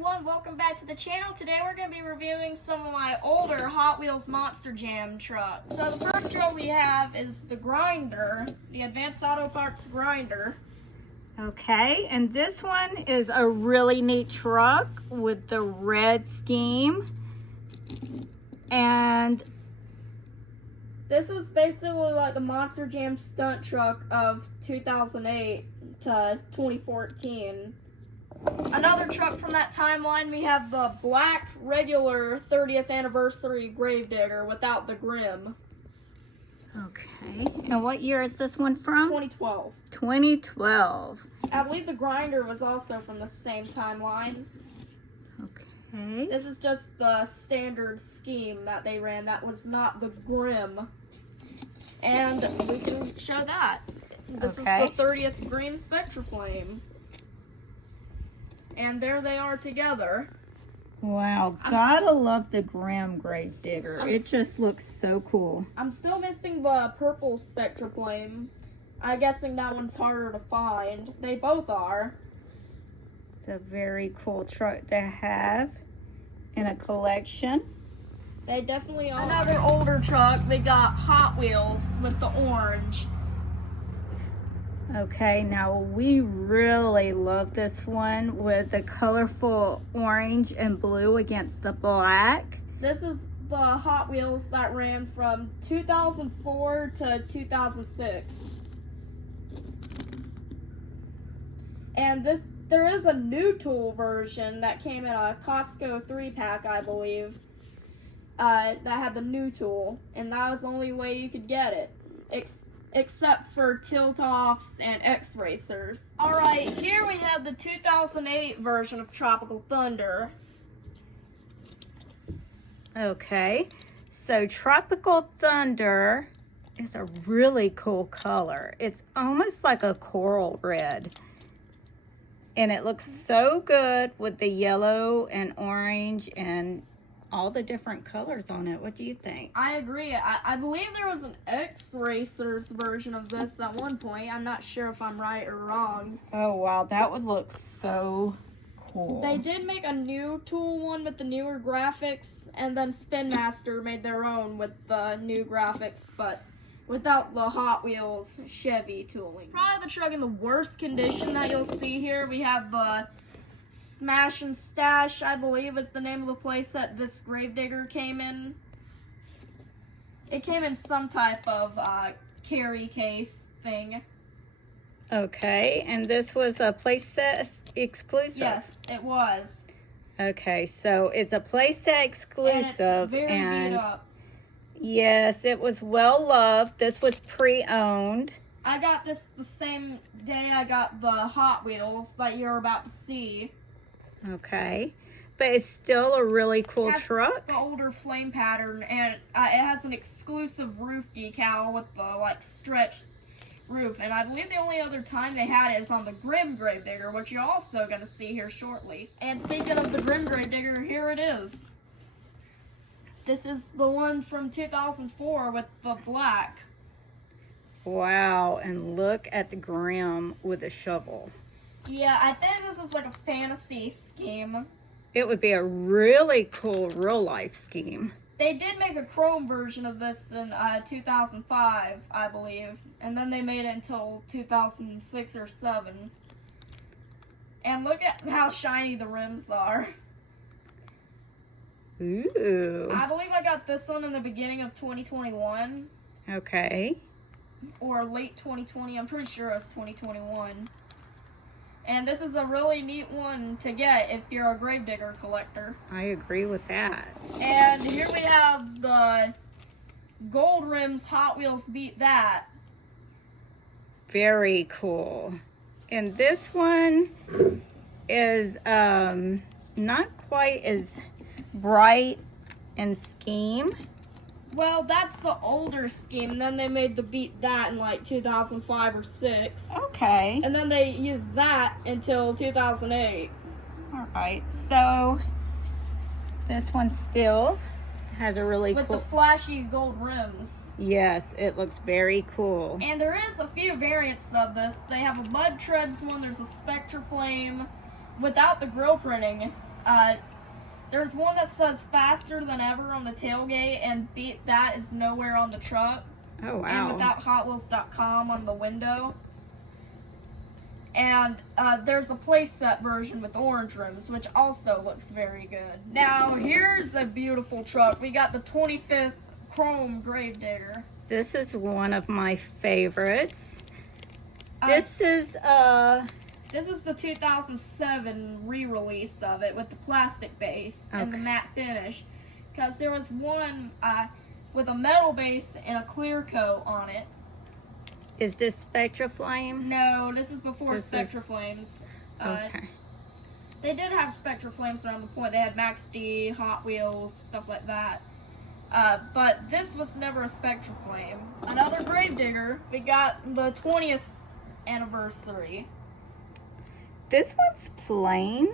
everyone, welcome back to the channel. Today we're going to be reviewing some of my older Hot Wheels Monster Jam trucks. So the first truck we have is the Grinder, the Advanced Auto Parts Grinder. Okay, and this one is a really neat truck with the red scheme. And this was basically like the Monster Jam stunt truck of 2008 to 2014. Another truck from that timeline, we have the black regular 30th anniversary Gravedigger without the Grim. okay, and what year is this one from? 2012. 2012. I believe the Grinder was also from the same timeline. Okay. This is just the standard scheme that they ran. That was not the Grim. And we can show that. This Okay. is the 30th Green Spectra Flame. And there they are together. Wow, gotta love the Graham Gravedigger. It just looks so cool. I'm still missing the purple Spectra Flame. I'm guessing that one's harder to find. They both are. It's a very cool truck to have in a collection. They definitely are. Another older truck, they got Hot Wheels with the orange. Okay, now we really love this one with the colorful orange and blue against the black. This is the Hot Wheels that ran from 2004 to 2006. And there is a new tool version that came in a Costco 3-pack, I believe, that had the new tool, and that was the only way you could get it, except for tilt-offs and X-Racers. Alright, here we have the 2008 version of Tropical Thunder. Okay, so Tropical Thunder is a really cool color. It's almost like a coral red. And it looks so good with the yellow and orange and all the different colors on it. What do you think? I agree. I believe there was an X-Racers version of this at one point. I'm not sure if I'm right or wrong. Oh, wow, that would look so cool. They did make a new tool one with the newer graphics, and then Spin Master made their own with the new graphics, but without the Hot Wheels Chevy tooling. Probably the truck in the worst condition that you'll see here. We have the Smash and Stash, I believe is the name of the place that this Gravedigger came in. It came in some type of carry case thing. Okay, and this was a playset exclusive? Yes, it was. Okay, so it's a playset exclusive. And it's very beat up. Yes, it was well loved. This was pre-owned. I got this the same day I got the Hot Wheels that you're about to see. Okay, but it's still a really cool truck. The older flame pattern, and it has an exclusive roof decal with the stretched roof. And I believe the only other time they had it is on the Grim Gravedigger, which you're also going to see here shortly. And speaking of the Grim Gravedigger, here it is. This is the one from 2004 with the black. Wow, and look at the Grim with a shovel. Yeah, I think this is like a fantasy scheme. It would be a really cool real-life scheme. They did make a chrome version of this in 2005, I believe. And then they made it until 2006 or 7. And look at how shiny the rims are. Ooh. I believe I got this one in the beginning of 2021. Okay. Or late 2020. I'm pretty sure it's 2021. And this is a really neat one to get if you're a Gravedigger collector. I agree with that. And here we have the Gold Rims Hot Wheels Beat That. Very cool. And this one is not quite as bright in scheme. Well, that's the older scheme. Then they made the Beat That in 2005 or 6. Okay. And then they used that until 2008. All right. So this one still has a really with cool. the flashy gold rims. Yes, it looks very cool. And there is a few variants of this. They have a Mud Treads one. There's a Spectra Flame without the grill printing. There's one that says faster than ever on the tailgate, and beat that is nowhere on the truck. Oh, wow. And without HotWheels.com on the window. And there's a playset version with orange rims, which also looks very good. Now, here's a beautiful truck. We got the 25th Chrome Gravedigger. This is one of my favorites. This is the 2007 re-release of it with the plastic base and the matte finish. Because there was one with a metal base and a clear coat on it. Is this Spectra Flame? No, this is before Spectra Flames. Okay. They did have Spectra Flames around the point. They had Max D, Hot Wheels, stuff like that. But this was never a Spectra Flame. Another Gravedigger. We got the 20th anniversary. This one's plain,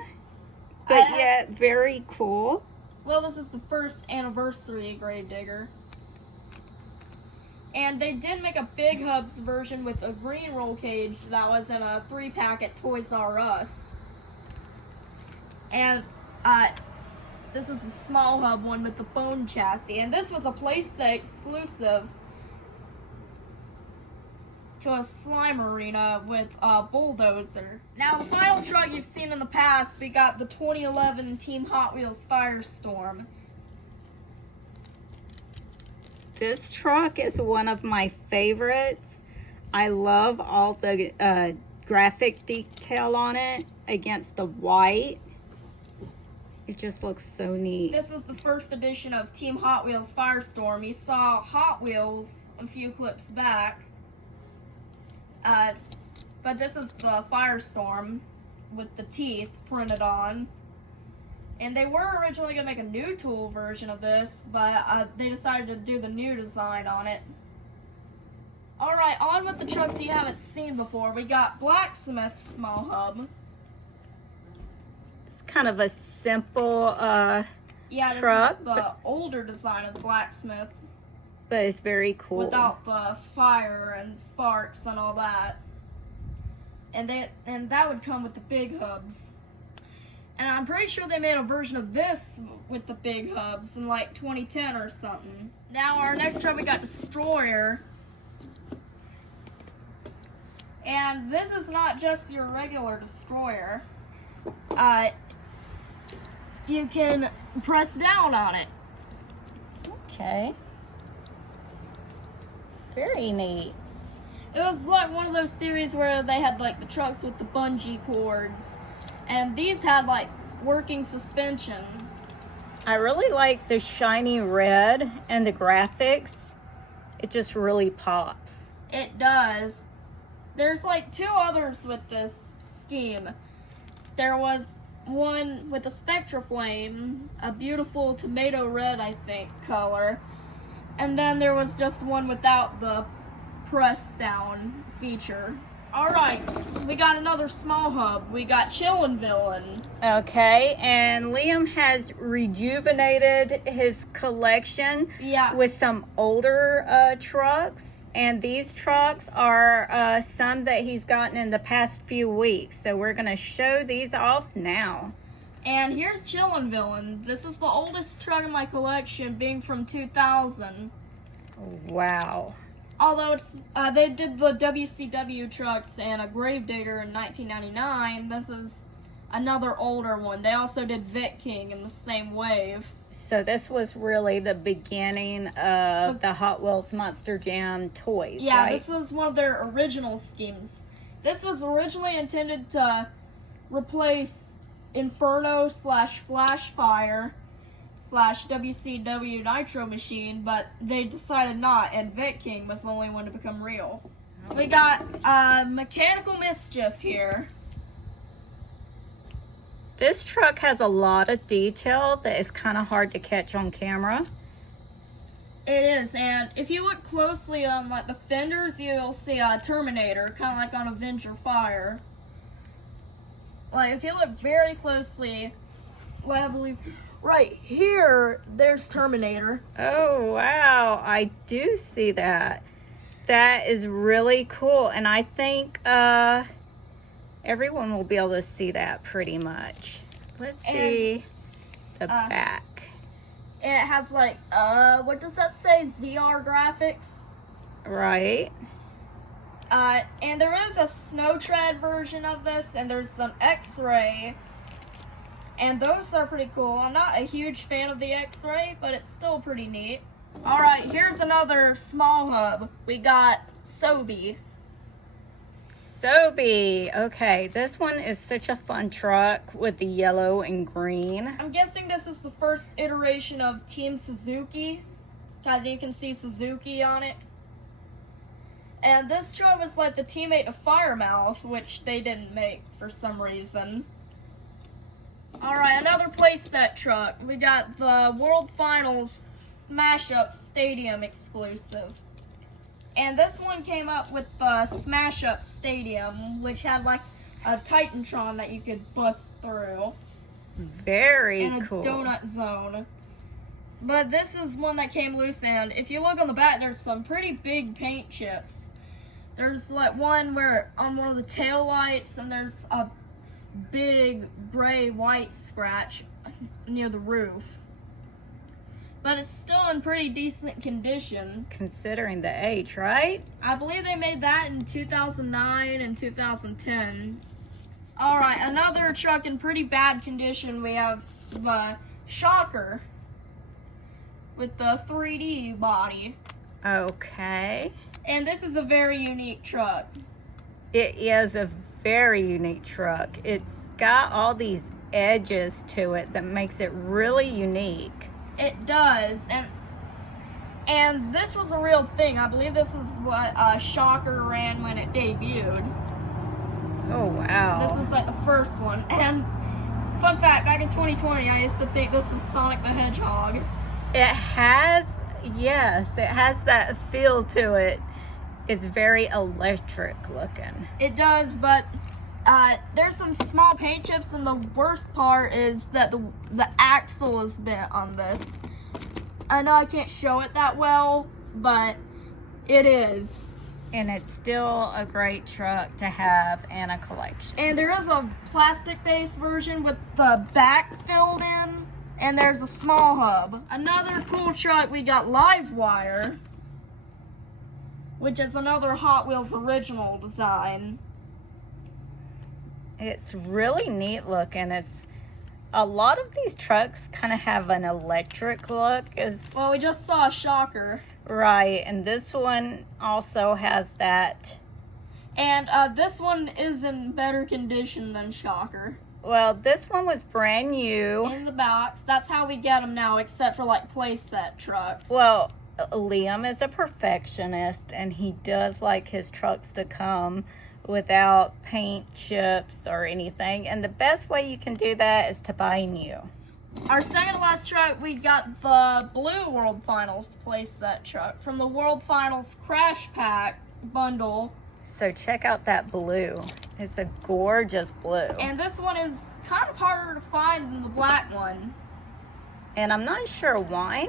but yet very cool. Well, this is the first anniversary Gravedigger. And they did make a Big Hubs version with a green roll cage that was in a 3-pack at Toys R Us. And this is the small hub one with the foam chassis. And this was a PlayStation exclusive to a slime arena with a bulldozer. Now, the final truck you've seen in the past, we got the 2011 Team Hot Wheels Firestorm. This truck is one of my favorites. I love all the graphic detail on it against the white. It just looks so neat. This is the first edition of Team Hot Wheels Firestorm. You saw Hot Wheels a few clips back. But this is the Firestorm with the teeth printed on. And they were originally going to make a new tool version of this, but they decided to do the new design on it. Alright, on with the trucks you haven't seen before. We got Blacksmith Small Hub. It's kind of a simple truck. This is the older design of the Blacksmith. But it's very cool. Without the fire and sparks and all that. And that would come with the big hubs. And I'm pretty sure they made a version of this with the big hubs in like 2010 or something. Now our next truck we got Destroyer. And this is not just your regular Destroyer. You can press down on it. Okay. Very neat. It was like one of those series where they had like the trucks with the bungee cords. And these had like working suspension. I really like the shiny red and the graphics. It just really pops. It does. There's like 2 others with this scheme. There was one with a Spectra Flame, a beautiful tomato red, I think, color. And then there was just one without the press down feature. Alright, we got another small hub. We got Chillin' Villain. Okay, and Liam has rejuvenated his collection with some older trucks. And these trucks are some that he's gotten in the past few weeks. So we're going to show these off now. And here's Chillin' Villain. This is the oldest truck in my collection, being from 2000. Wow. Although it's, they did the WCW trucks and a Gravedigger in 1999, this is another older one. They also did Vic King in the same wave. So this was really the beginning of the Hot Wheels Monster Jam toys, right? This was one of their original schemes. This was originally intended to replace Inferno / Flashfire / WCW Nitro Machine, but they decided not, and Vic King was the only one to become real. We got Mechanical Mischief here. This truck has a lot of detail that is kind of hard to catch on camera. It is, and if you look closely on like the fenders, you'll see a Terminator, kind of like on Avenger Fire. Like if you look very closely, well, I believe right here, there's Terminator. Oh wow, I do see that. That is really cool, and I think everyone will be able to see that pretty much. Let's see the back. And it has like, what does that say? ZR graphics? Right. And there is a snow tread version of this, and there's an X-ray. And those are pretty cool. I'm not a huge fan of the X-ray, but it's still pretty neat. Alright, here's another small hub. We got Sobe. Sobe. Okay, this one is such a fun truck with the yellow and green. I'm guessing this is the first iteration of Team Suzuki, because you can see Suzuki on it. And this truck was like the teammate of Firemouth, which they didn't make for some reason. Alright, another playset truck. We got the World Finals Smash Up Stadium exclusive. And this one came up with the Smash Up Stadium, which had like a Titantron that you could bust through. Very and cool. And a donut zone. But this is one that came loose, and if you look on the back, there's some pretty big paint chips. There's like one where on one of the tail lights, and there's a big gray-white scratch near the roof. But it's still in pretty decent condition. Considering the age, right? I believe they made that in 2009 and 2010. Alright, another truck in pretty bad condition. We have the Shocker with the 3D body. Okay. And this is a very unique truck. It is a very unique truck. It's got all these edges to it that makes it really unique. It does, and this was a real thing. I believe this is what Shocker ran when it debuted. Oh, wow. This is like the first one. And fun fact, back in 2020, I used to think this was Sonic the Hedgehog. It has, yes, it has that feel to it. It's very electric looking. It does, but there's some small paint chips, and the worst part is that the axle is bent on this. I know I can't show it that well, but it is. And it's still a great truck to have in a collection. And there is a plastic-based version with the back filled in, and there's a small hub. Another cool truck, we got Livewire, which is another Hot Wheels original design. It's really neat looking. It's a lot of these trucks kind of have an electric look. Well, we just saw a Shocker. Right, and this one also has that. And this one is in better condition than Shocker. Well, this one was brand new. In the box. That's how we get them now, except for like playset trucks. Well, Liam is a perfectionist, and he does like his trucks to come without paint chips or anything, and the best way you can do that is to buy new. Our second to last truck, we got the Blue World Finals playset truck from the World Finals Crash Pack bundle. So check out that blue. It's a gorgeous blue. And this one is kind of harder to find than the black one. And I'm not sure why,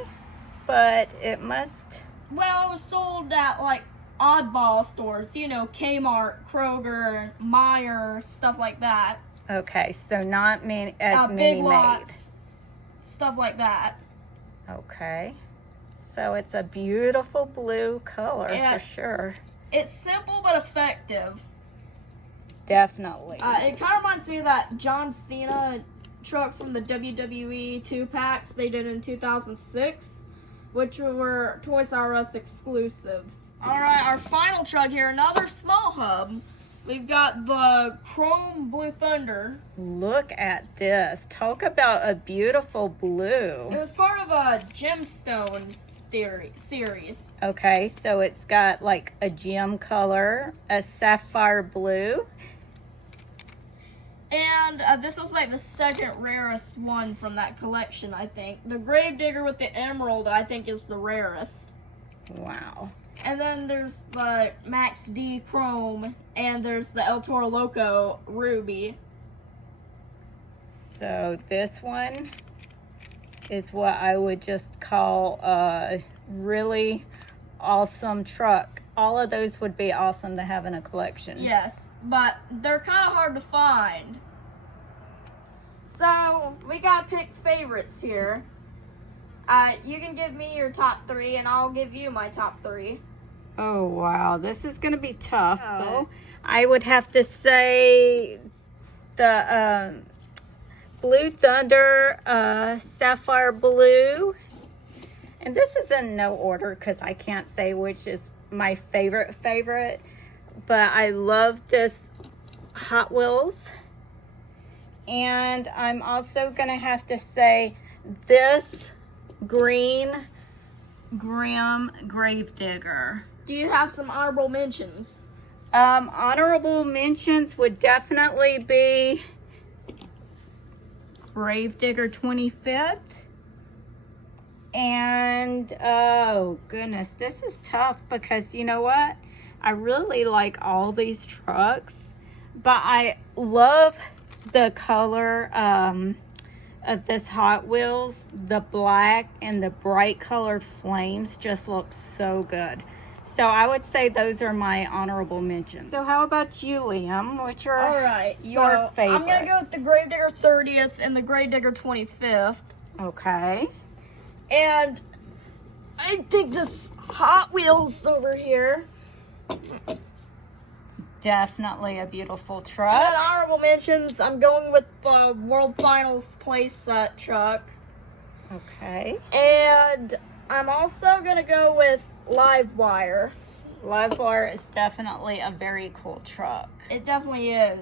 but it must... Well, it was sold at like oddball stores, you know, Kmart, Kroger, Meijer, stuff like that. Okay, so not many Big Lots, stuff like that. Okay, so it's a beautiful blue color for sure. It's simple but effective. Definitely. It kind of reminds me of that John Cena truck from the WWE 2-packs they did in 2006, which were Toys R Us exclusives. Alright, our final truck here, another small hub. We've got the Chrome Blue Thunder. Look at this. Talk about a beautiful blue. It was part of a Gemstones series. Okay, so it's got like a gem color, a sapphire blue. And this was like the second rarest one from that collection, I think. The Gravedigger with the emerald, I think, is the rarest. Wow. And then there's the Max D Chrome, and there's the El Toro Loco Ruby. So this one is what I would just call a really awesome truck. All of those would be awesome to have in a collection. Yes, but they're kind of hard to find. So we gotta pick favorites here. You can give me your top 3, and I'll give you my top 3. Oh, wow. This is going to be tough. But I would have to say the Blue Thunder Sapphire Blue. And this is in no order because I can't say which is my favorite. But I love this Hot Wheels. And I'm also going to have to say this Green Grim Gravedigger. Do you have some honorable mentions? Honorable mentions would definitely be Gravedigger 25th. And, oh goodness, this is tough because you know what? I really like all these trucks, but I love the color of this Hot Wheels. The black and the bright colored flames just look so good. So I would say those are my honorable mentions. So how about you, Liam? Which are your favorites? I'm going to go with the Gravedigger 30th and the Gravedigger 25th. Okay. And I think this Hot Wheels over here. Definitely a beautiful And truck. then honorable mentions, I'm going with the World Finals playset truck. Okay. And I'm also going to go with Livewire. Livewire is definitely a very cool truck. It definitely is.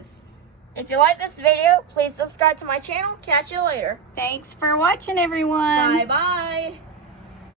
If you like this video, please subscribe to my channel. Catch you later. Thanks for watching, everyone. Bye-bye.